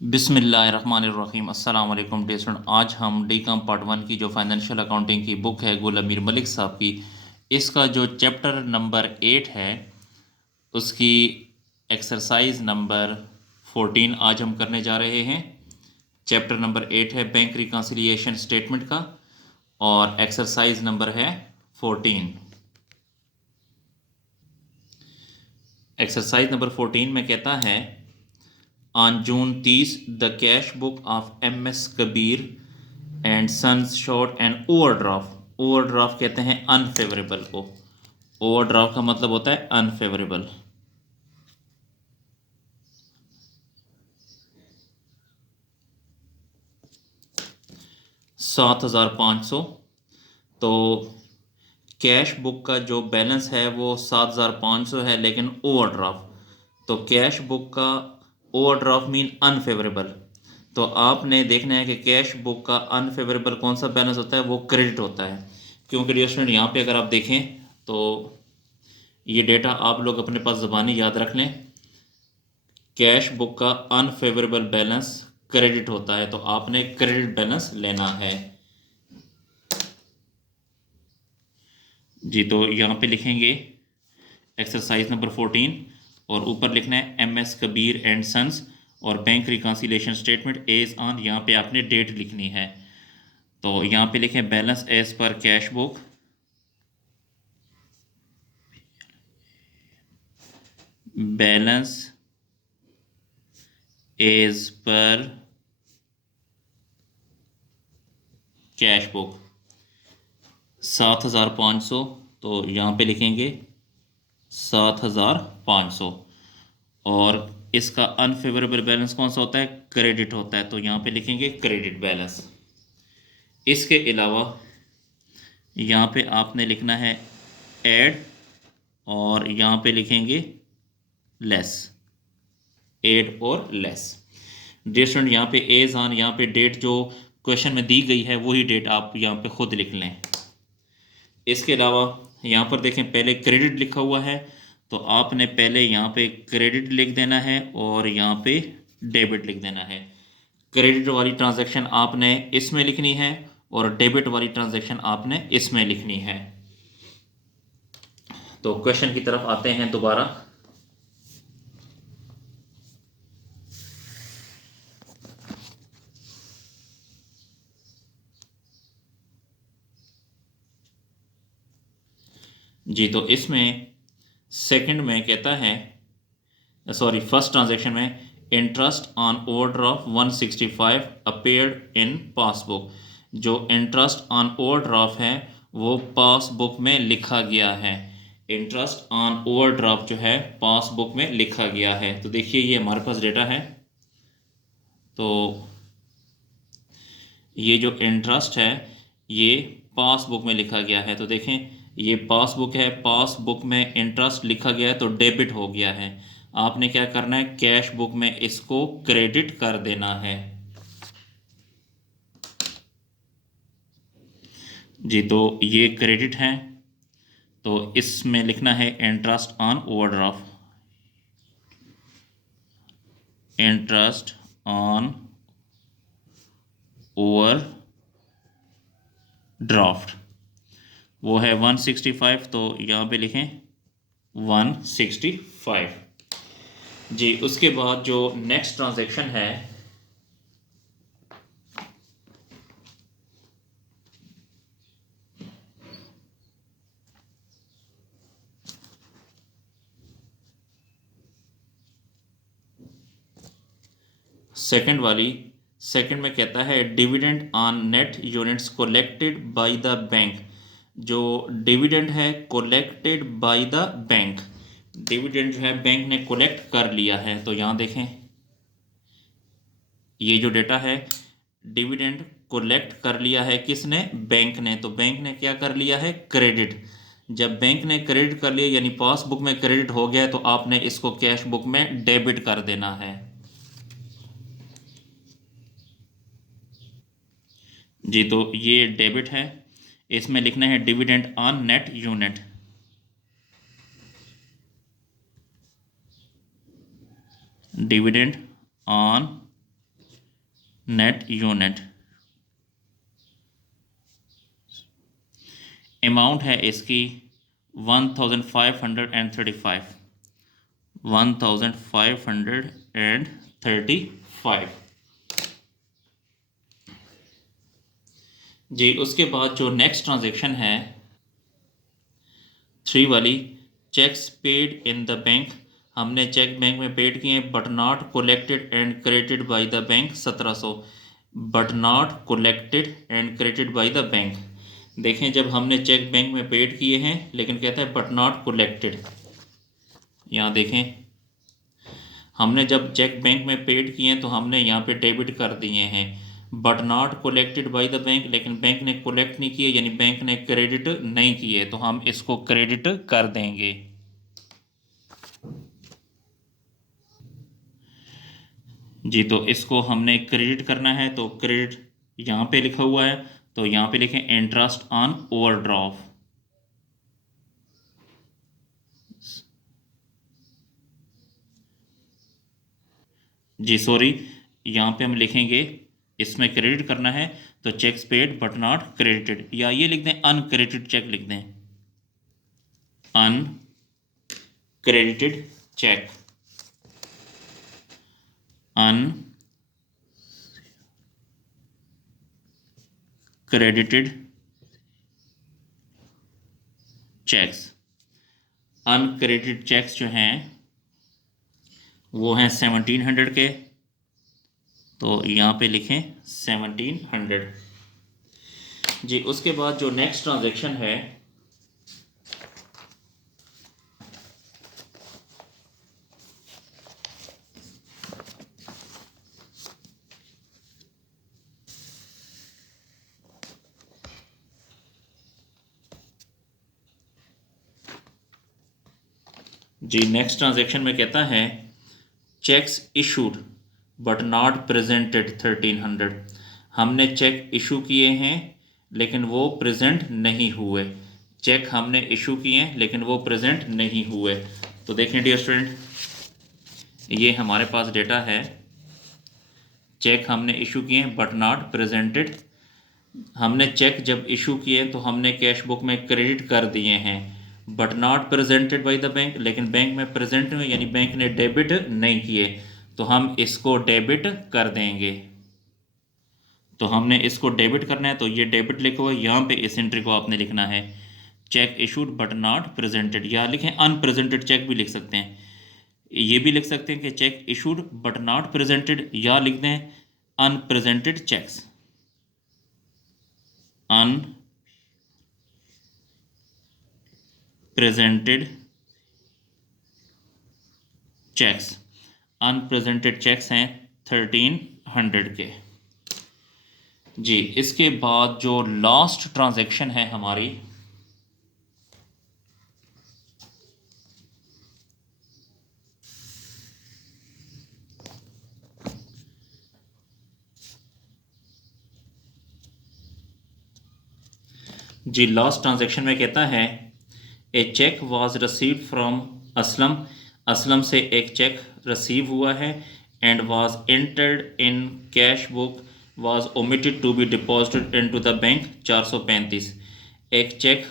बिस्मिल्लाहिर्रहमानिर्रहीम अस्सलाम वालेकुम डियर स्टूडेंट। आज हम डी कॉम पार्ट 1 की जो फाइनेंशियल अकाउंटिंग की बुक है गुल अमीर मलिक साहब की, इसका जो चैप्टर नंबर 8 है उसकी एक्सरसाइज नंबर 14 आज हम करने जा रहे हैं। चैप्टर नंबर 8 है बैंक रिकन्सिलिएशन स्टेटमेंट का और एक्सरसाइज नंबर है 14। एक्सरसाइज नंबर 14 में कहता है on June 30 the cash book of M S Kabir and sons shot an overdraft. Overdraft कहते हैं अनफेवरेबल को। ओवरड्राफ्ट का मतलब होता है अनफेवरेबल। $7,500। तो कैश बुक का जो बैलेंस है वो 7,500 है, लेकिन ओवरड्राफ्ट, तो कैश बुक का ओवरड्राफ्ट मीन अनफेवरेबल। तो आपने देखना है कि कैश बुक का अनफेवरेबल कौन सा बैलेंस होता है, वो क्रेडिट होता है। क्योंकि डियर स्टूडेंट यहाँ पे अगर आप देखें तो ये डेटा आप लोग अपने पास ज़बानी याद रख लें। कैश बुक का अनफेवरेबल बैलेंस क्रेडिट होता है, तो आपने क्रेडिट बैलेंस लेना है जी। तो यहाँ पे लिखेंगे एक्सरसाइज नंबर 14 और ऊपर लिखना है M S Kabir and sons और bank reconciliation statement as on. यहाँ पे आपने डेट लिखनी है, तो यहाँ पे लिखें balance as per cash book, balance as per cash book 7,500, तो यहाँ पे लिखेंगे 7,500। और इसका अनफेवरेबल बैलेंस कौन सा होता है, क्रेडिट होता है, तो यहाँ पे लिखेंगे क्रेडिट बैलेंस। इसके अलावा यहाँ पे आपने लिखना है ऐड और यहाँ पे लिखेंगे लेस, एड और लेस। डियर स्टूडेंट यहाँ पे एज ऑन, यहाँ पे डेट जो क्वेश्चन में दी गई है वही डेट आप यहाँ पे खुद लिख लें। इसके अलावा यहाँ पर देखें पहले क्रेडिट लिखा हुआ है, तो आपने पहले यहाँ पे क्रेडिट लिख देना है और यहाँ पे डेबिट लिख देना है। क्रेडिट वाली ट्रांजैक्शन आपने इसमें लिखनी है और डेबिट वाली ट्रांजैक्शन आपने इसमें लिखनी है। तो क्वेश्चन की तरफ आते हैं दोबारा। जी, तो इसमें सेकंड में कहता है, सॉरी फर्स्ट ट्रांजैक्शन में interest on overdraft 165 appeared in passbook. जो इंटरेस्ट ऑन ओवरड्राफ्ट है वो पासबुक में लिखा गया है। इंटरेस्ट ऑन ओवरड्राफ्ट जो है पासबुक में लिखा गया है। तो देखिए ये हमारे पास डेटा है, तो ये जो इंटरेस्ट है ये पासबुक में लिखा गया है। तो देखें ये पासबुक है, पासबुक में इंटरेस्ट लिखा गया है तो डेबिट हो गया है। आपने क्या करना है, कैश बुक में इसको क्रेडिट कर देना है जी। तो ये क्रेडिट है, तो इसमें लिखना है interest on overdraft, interest on over draft वो है 165, तो यहाँ पे लिखें 165 जी। उसके बाद जो नेक्स्ट ट्रांजैक्शन है सेकंड वाली, सेकंड में कहता है dividend on net units collected by the bank. जो डिविडेंड है collected by the bank, dividend जो है बैंक ने कोलेक्ट कर लिया है। तो यहाँ देखें ये जो डेटा है डिविडेंड कोलेक्ट कर लिया है किसने, बैंक ने। तो बैंक ने क्या कर लिया है, क्रेडिट। जब बैंक ने क्रेडिट कर लिया यानी पासबुक में क्रेडिट हो गया है, तो आपने इसको कैश बुक में डेबिट कर देना है जी। तो ये डेबिट है, इसमें लिखना है dividend on net unit, dividend on net unit. Amount है इसकी 1535, 1535 जी। उसके बाद जो नेक्स्ट ट्रांजेक्शन है 3 वाली, cheques paid in the bank, हमने चेक बैंक में पेड किए but not collected and credited by the bank 1700, but not collected and credited by the bank. देखें जब हमने चेक बैंक में पेड किए हैं लेकिन कहता है बट नॉट कोलेक्टेड, यहाँ देखें हमने जब चेक बैंक में पेड किए हैं तो हमने यहाँ पे डेबिट कर दिए हैं, but not collected by the bank, लेकिन बैंक ने कोलेक्ट नहीं किए यानी बैंक ने क्रेडिट नहीं किए, तो हम इसको क्रेडिट कर देंगे। जी तो इसको हमने क्रेडिट करना है तो क्रेडिट यहाँ पे लिखा हुआ है, तो यहाँ पे लिखें इंटरेस्ट ऑन ओवरड्राफ्ट। जी सॉरी, यहाँ पे हम लिखेंगे इसमें क्रेडिट करना है तो cheques paid but not credited, या ये लिख दें अनक्रेडिटेड चेक लिख दें, uncredited cheque, uncredited cheques. Uncredited cheques जो हैं वो हैं 1700 के, तो यहाँ पे लिखें 1700 जी। उसके बाद जो नेक्स्ट ट्रांजैक्शन है जी, नेक्स्ट ट्रांजैक्शन में कहता है cheques issued but not presented 1300, हमने चेक इशू किए हैं लेकिन वो प्रेजेंट नहीं हुए, चेक हमने इशू किए हैं लेकिन वो प्रेजेंट नहीं हुए। तो देखें डियर स्टूडेंट, ये हमारे पास डेटा है, चेक हमने इशू किए हैं बट नॉट प्रेजेंटेड, हमने चेक जब इशू किए तो हमने कैश बुक में क्रेडिट कर दिए हैं, but not presented by the bank, लेकिन बैंक में प्रेजेंट में यानी बैंक ने डेबिट नहीं किए, तो हम इसको डेबिट कर देंगे। तो हमने इसको डेबिट करना है तो ये डेबिट लिखा हुआ है, यहाँ पे इस एंट्री को आपने लिखना है check issued but not presented, या लिखें अनप्रेजेंटेड चेक भी लिख सकते हैं, ये भी लिख सकते हैं कि cheque issued but not presented, या लिख दें unpresented cheques, unpresented cheques. Unpresented cheques हैं 1300 के जी। इसके बाद जो लास्ट ट्रांजैक्शन है हमारी जी, लास्ट ट्रांजैक्शन में कहता है a cheque was received from Aslam, Aslam से एक चेक रिसीव हुआ है, and was entered in cash book was omitted to be deposited into the bank 435। एक चेक,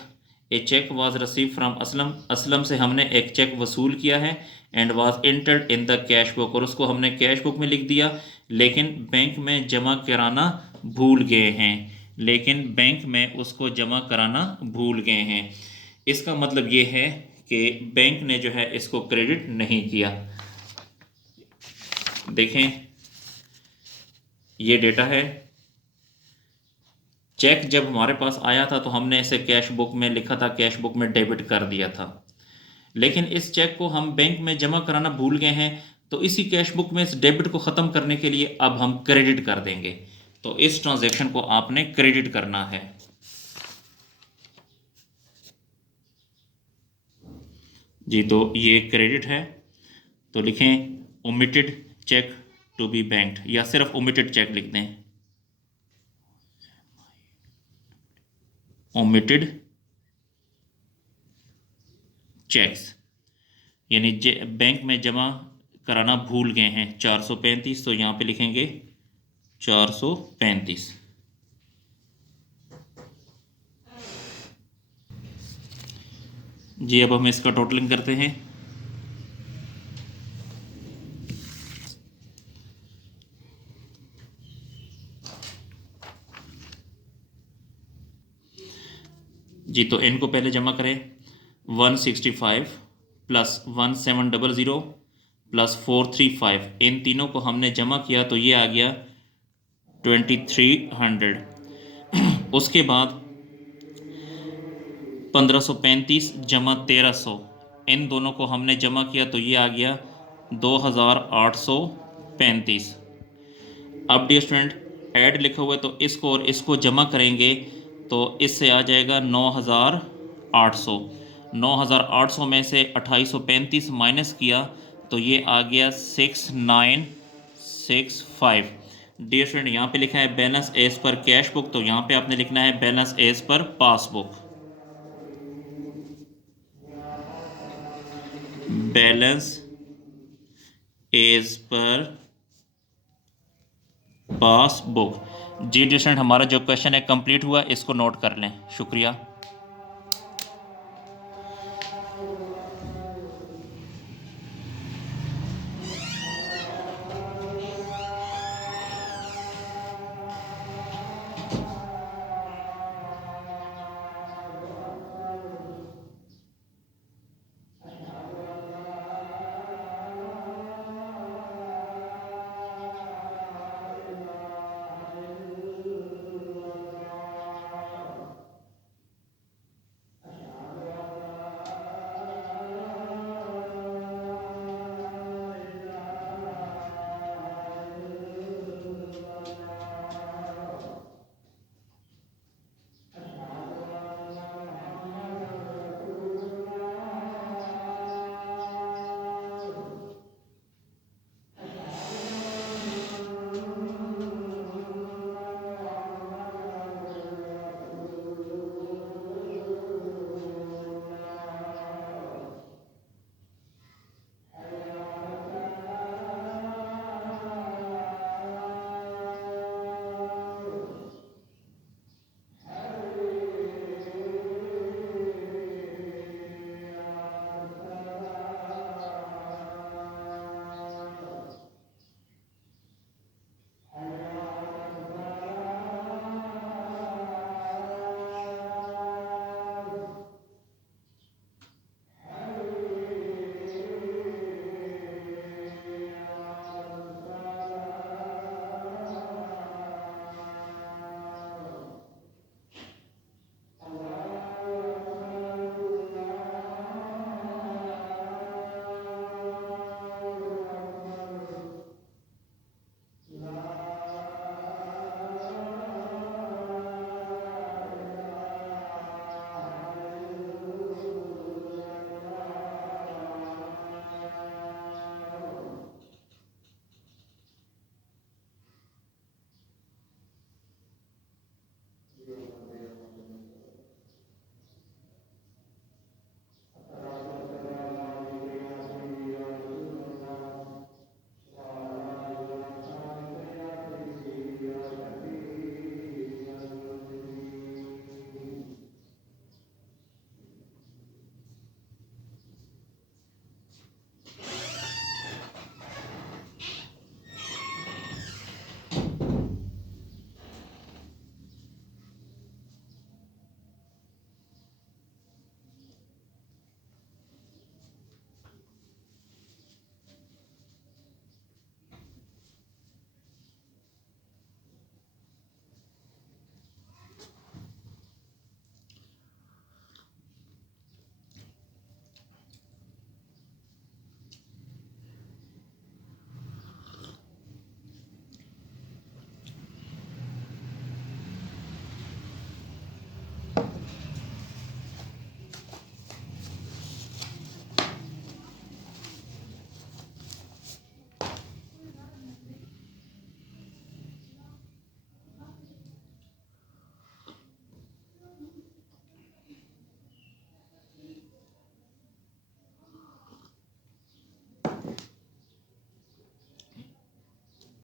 a cheque was receive from Aslam, Aslam से हमने एक चेक वसूल किया है, and was entered in the cash book, और उसको हमने कैश बुक में लिख दिया लेकिन बैंक में जमा कराना भूल गए हैं, लेकिन बैंक में उसको जमा कराना भूल गए हैं। इसका मतलब ये है कि बैंक ने जो है इसको क्रेडिट नहीं किया। देखें ये डेटा है, चेक जब हमारे पास आया था तो हमने इसे कैश बुक में लिखा था, कैश बुक में डेबिट कर दिया था, लेकिन इस चेक को हम बैंक में जमा कराना भूल गए हैं, तो इसी कैश बुक में इस डेबिट को ख़त्म करने के लिए अब हम क्रेडिट कर देंगे, तो इस ट्रांजैक्शन को आपने क्रेडिट करना है। जी तो ये क्रेडिट है, तो लिखें omitted cheque to be banked, या सिर्फ ओमिटेड चेक लिख दें, ओमिटेड चेक्स, यानी बैंक में जमा कराना भूल गए हैं 435, तो यहाँ पे लिखेंगे 435। जी अब हम इसका टोटलिंग करते हैं। जी तो इनको पहले जमा करें। 165 प्लस 1700 प्लस 435, इन तीनों को हमने जमा किया तो ये आ गया 2300। उसके बाद 1535 जमा 1300, इन दोनों को हमने जमा किया तो ये आ गया 2835। अब डियर स्टूडेंट ऐड लिखा हुआ है तो इसको और इसको जमा करेंगे तो इससे आ जाएगा 9800। 9800 में से 2835 माइनस किया तो ये आ गया 6965। डियर स्टूडेंट यहाँ पे लिखा है balance as per cash book, तो यहाँ पे आपने लिखना है balance as per passbook. Balance as per passbook. जी डियर स्टूडेंट हमारा जो क्वेश्चन है कंप्लीट हुआ, इसको नोट कर लें। शुक्रिया।